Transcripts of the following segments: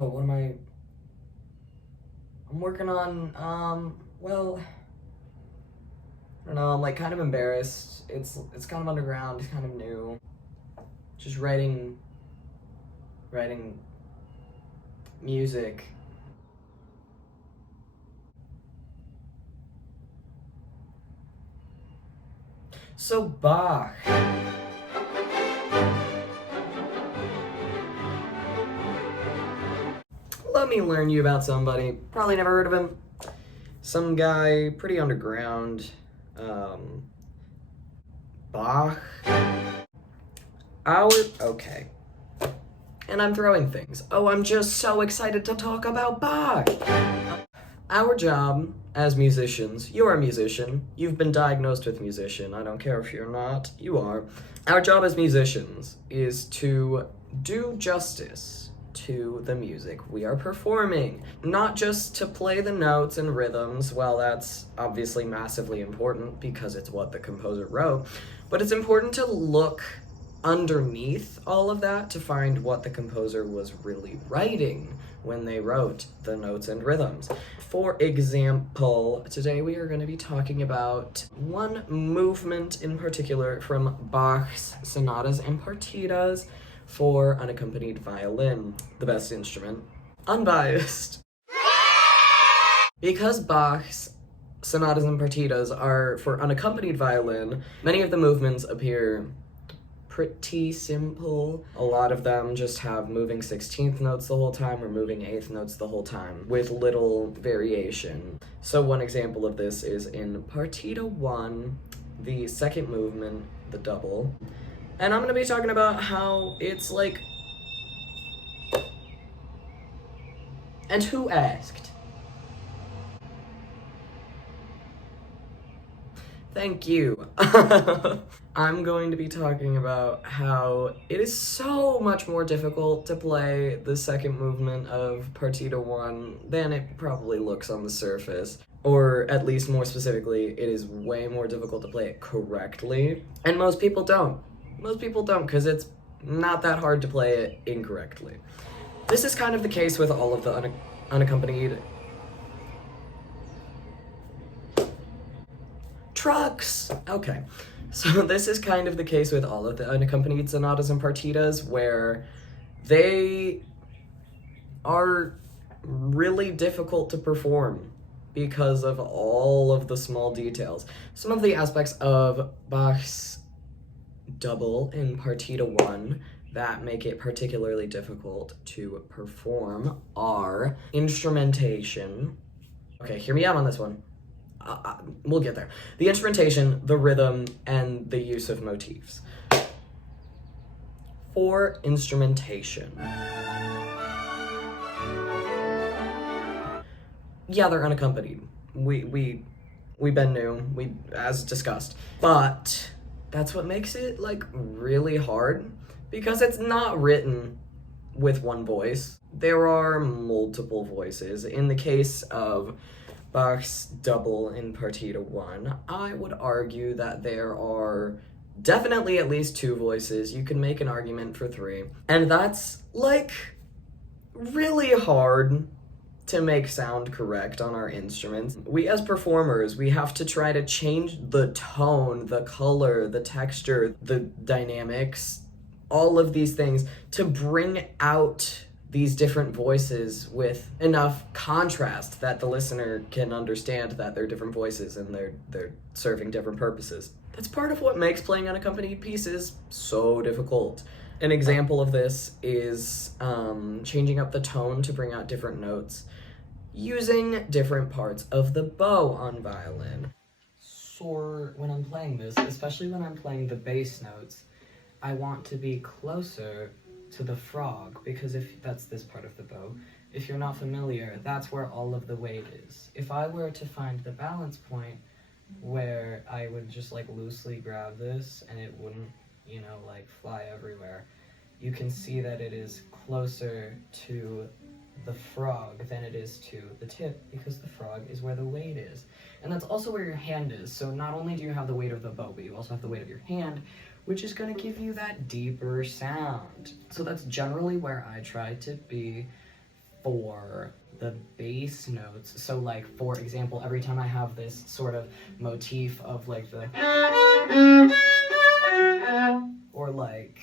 Oh, what am I? I'm working on, well, I don't know, I'm like kind of embarrassed. It's kind of underground, it's kind of new. Just writing music. So Bach. Let me learn you about somebody. Probably never heard of him. Some guy, pretty underground. Um, Bach. Okay. And I'm throwing things. Oh, I'm just so excited to talk about Bach. Our job as musicians, you're a musician, you've been diagnosed with musician, I don't care if you're not, you are. Our job as musicians is to do justice to the music we are performing. Not just to play the notes and rhythms, well, that's obviously massively important because it's what the composer wrote, but it's important to look underneath all of that to find what the composer was really writing when they wrote the notes and rhythms. For example, today we are going to be talking about one movement in particular from Bach's sonatas and partitas for unaccompanied violin, the best instrument. Unbiased. Because Bach's sonatas and partitas are for unaccompanied violin, many of the movements appear pretty simple. A lot of them just have moving 16th notes the whole time or moving 8th notes the whole time with little variation. So one example of this is in Partita 1, the second movement, the double. And I'm gonna be talking about how it's like... And who asked? Thank you. I'm going to be talking about how it is so much more difficult to play the second movement of Partita 1 than it probably looks on the surface. Or at least more specifically, it is way more difficult to play it correctly. And most people don't. Most people don't, because it's not that hard to play it incorrectly. This is kind of the case with all of the unaccompanied trucks. Okay, so this is kind of the case with all of the unaccompanied sonatas and partitas, where they are really difficult to perform because of all of the small details. Some of the aspects of Bach's double in Partita 1 that make it particularly difficult to perform are instrumentation. Okay, hear me out on this one. We'll get there. The instrumentation, the rhythm, and the use of motifs. For instrumentation. Yeah, they're unaccompanied. We've been new, as discussed. But that's what makes it like really hard because it's not written with one voice. There are multiple voices. In the case of Bach's double in Partita 1, I would argue that there are definitely at least 2 voices. You can make an argument for 3. And that's, like, really hard to make sound correct on our instruments. We as performers, we have to try to change the tone, the color, the texture, the dynamics, all of these things to bring out these different voices with enough contrast that the listener can understand that they're different voices and they're serving different purposes. That's part of what makes playing unaccompanied pieces so difficult. An example of this is changing up the tone to bring out different notes using different parts of the bow on violin. So when I'm playing this, especially when I'm playing the bass notes, I want to be closer to the frog, because if that's this part of the bow, if you're not familiar, that's where all of the weight is. If I were to find the balance point where I would just like loosely grab this and it wouldn't, you know, like fly everywhere, you can see that it is closer to the frog than it is to the tip, because the frog is where the weight is. And that's also where your hand is. So not only do you have the weight of the bow, but you also have the weight of your hand, which is going to give you that deeper sound. So that's generally where I try to be for the bass notes. So like, for example, every time I have this sort of motif of like the, or like,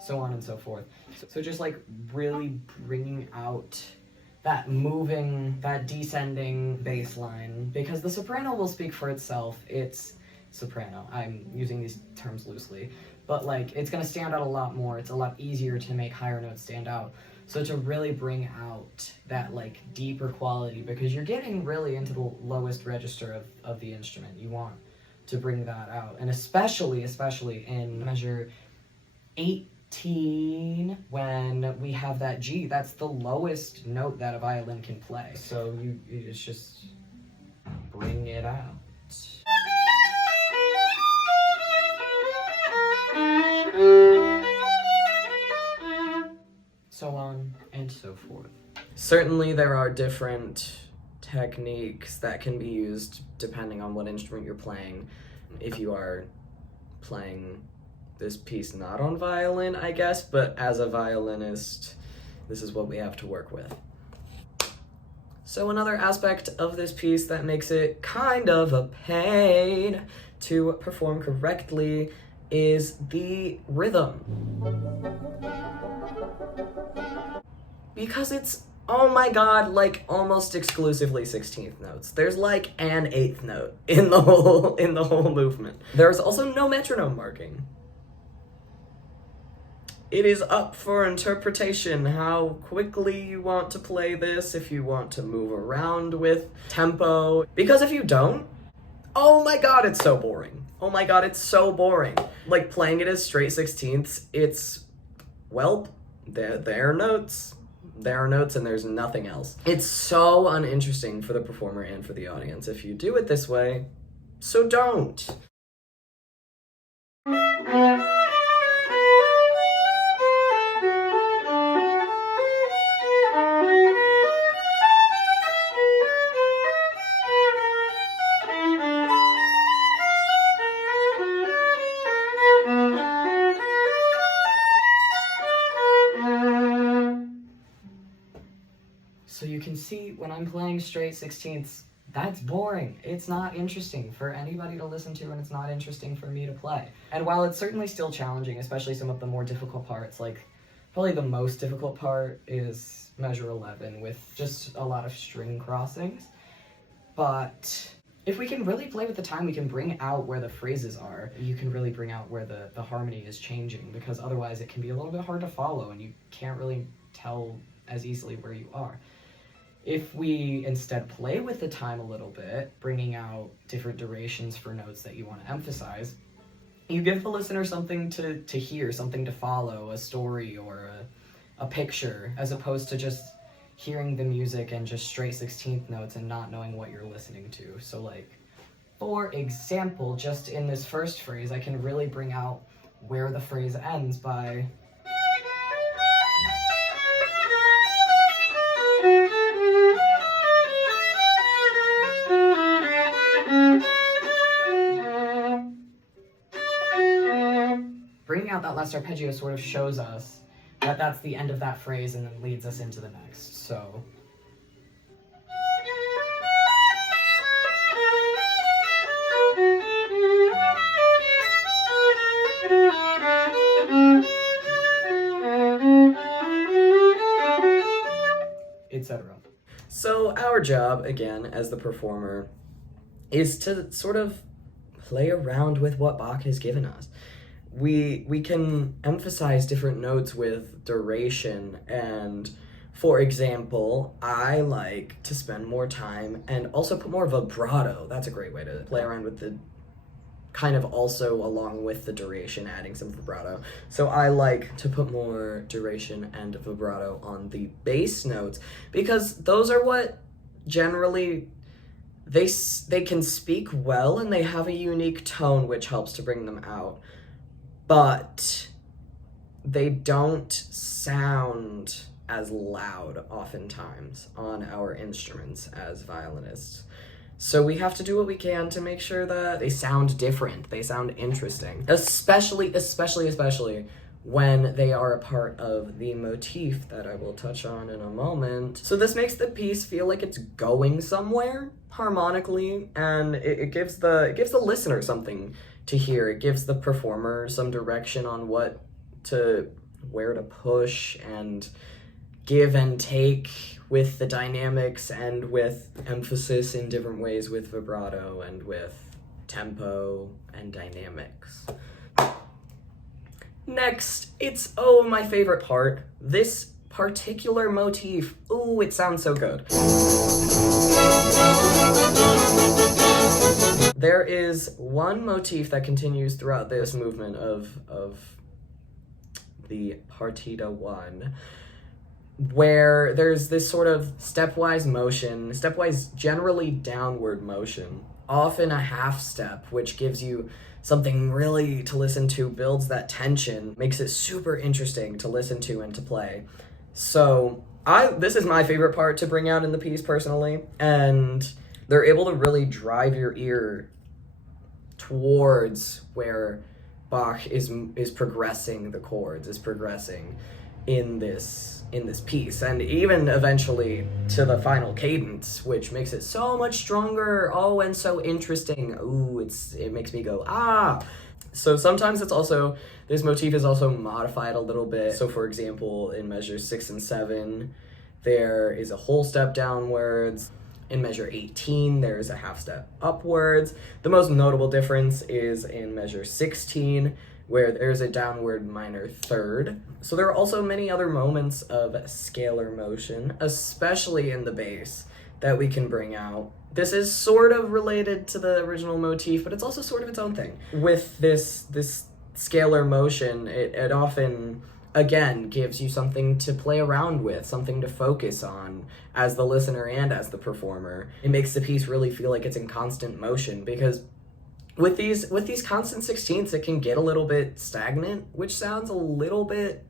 so on and so forth. So just like really bringing out that moving, that descending bass line, because the soprano will speak for itself. It's soprano. I'm using these terms loosely, but like, it's gonna stand out a lot more. It's a lot easier to make higher notes stand out. So to really bring out that like deeper quality, because you're getting really into the lowest register of the instrument. You want to bring that out, and especially in measure 18, when we have that G. That's the lowest note that a violin can play. So you just bring it out. So on and so forth. Certainly there are different techniques that can be used depending on what instrument you're playing. If you are playing this piece not on violin, I guess, but as a violinist, this is what we have to work with. So another aspect of this piece that makes it kind of a pain to perform correctly is the rhythm. Because it's, oh my god, like almost exclusively 16th notes. There's like an 8th note in the whole movement. There's also no metronome marking. It is up for interpretation how quickly you want to play this, if you want to move around with tempo. Because if you don't, oh my god, it's so boring. Oh my god, it's so boring. Like, playing it as straight 16ths, it's, well, they're notes. There are notes and there's nothing else. It's so uninteresting for the performer and for the audience if you do it this way, so don't. So you can see when I'm playing straight 16ths, that's boring. It's not interesting for anybody to listen to, and it's not interesting for me to play. And while it's certainly still challenging, especially some of the more difficult parts, like probably the most difficult part is measure 11 with just a lot of string crossings. But if we can really play with the time, we can bring out where the phrases are. You can really bring out where the harmony is changing, because otherwise it can be a little bit hard to follow and you can't really tell as easily where you are. If we instead play with the time a little bit, bringing out different durations for notes that you want to emphasize, you give the listener something to hear, something to follow, a story or a picture, as opposed to just hearing the music and just straight 16th notes and not knowing what you're listening to. So like, for example, just in this first phrase, I can really bring out where the phrase ends by bringing out that last arpeggio sort of shows us that that's the end of that phrase and then leads us into the next. So etc. So our job, again, as the performer, is to sort of play around with what Bach has given us. We can emphasize different notes with duration, and for example, I like to spend more time and also put more vibrato. That's a great way to play around with the kind of also along with the duration, adding some vibrato. So I like to put more duration and vibrato on the bass notes, because those are what generally they can speak well and they have a unique tone which helps to bring them out. But they don't sound as loud oftentimes on our instruments as violinists. So we have to do what we can to make sure that they sound different, they sound interesting. Especially when they are a part of the motif that I will touch on in a moment. So this makes the piece feel like it's going somewhere harmonically, and it gives the listener something to hear. It gives the performer some direction on where to push and give and take with the dynamics, and with emphasis in different ways, with vibrato and with tempo and dynamics. Next, it's, my favorite part, this particular motif. Ooh, it sounds so good. There is one motif that continues throughout this movement of the Partita 1, where there's this sort of stepwise generally downward motion, often a half step, which gives you something really to listen to, builds that tension, makes it super interesting to listen to and to play. So this is my favorite part to bring out in the piece personally, and they're able to really drive your ear towards where Bach is progressing the chords, is progressing in this piece, and even eventually to the final cadence, which makes it so much stronger, and so interesting. Ooh, it makes me go, ah! So sometimes this motif is also modified a little bit. So for example, in measures 6 and 7, there is a whole step downwards. In measure 18, there is a half step upwards. The most notable difference is in measure 16, where there's a downward minor third. So there are also many other moments of scalar motion, especially in the bass, that we can bring out. This is sort of related to the original motif, but it's also sort of its own thing. With this scalar motion, it often, again, gives you something to play around with, something to focus on as the listener and as the performer. It makes the piece really feel like it's in constant motion, because with these constant 16ths, it can get a little bit stagnant, which sounds a little bit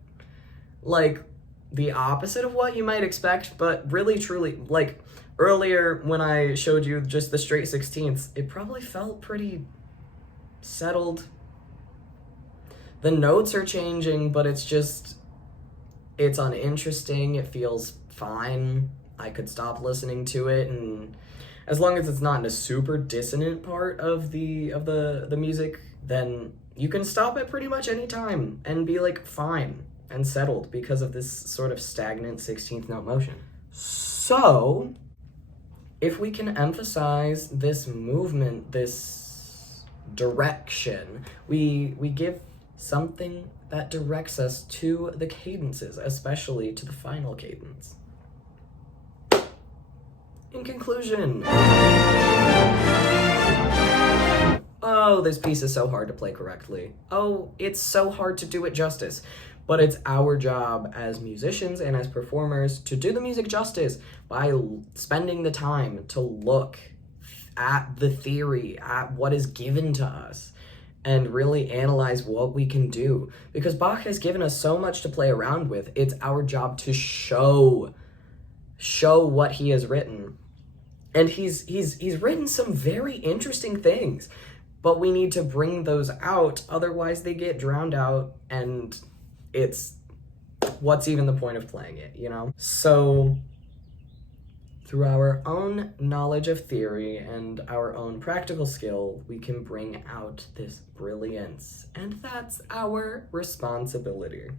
like the opposite of what you might expect, but really, truly, like earlier when I showed you just the straight 16ths, it probably felt pretty settled. The notes are changing, but it's uninteresting. It feels fine. I could stop listening to it, and as long as it's not in a super dissonant part of the music, then you can stop at pretty much any time and be like fine and settled because of this sort of stagnant 16th note motion. So, if we can emphasize this movement, this direction, we give something that directs us to the cadences, especially to the final cadence. In conclusion, this piece is so hard to play correctly. It's so hard to do it justice. But it's our job as musicians and as performers to do the music justice by spending the time to look at the theory, at what is given to us, and really analyze what we can do. Because Bach has given us so much to play around with. It's our job to show what he has written. And he's written some very interesting things, but we need to bring those out, otherwise they get drowned out, and what's even the point of playing it, you know? So through our own knowledge of theory and our own practical skill, we can bring out this brilliance, and that's our responsibility.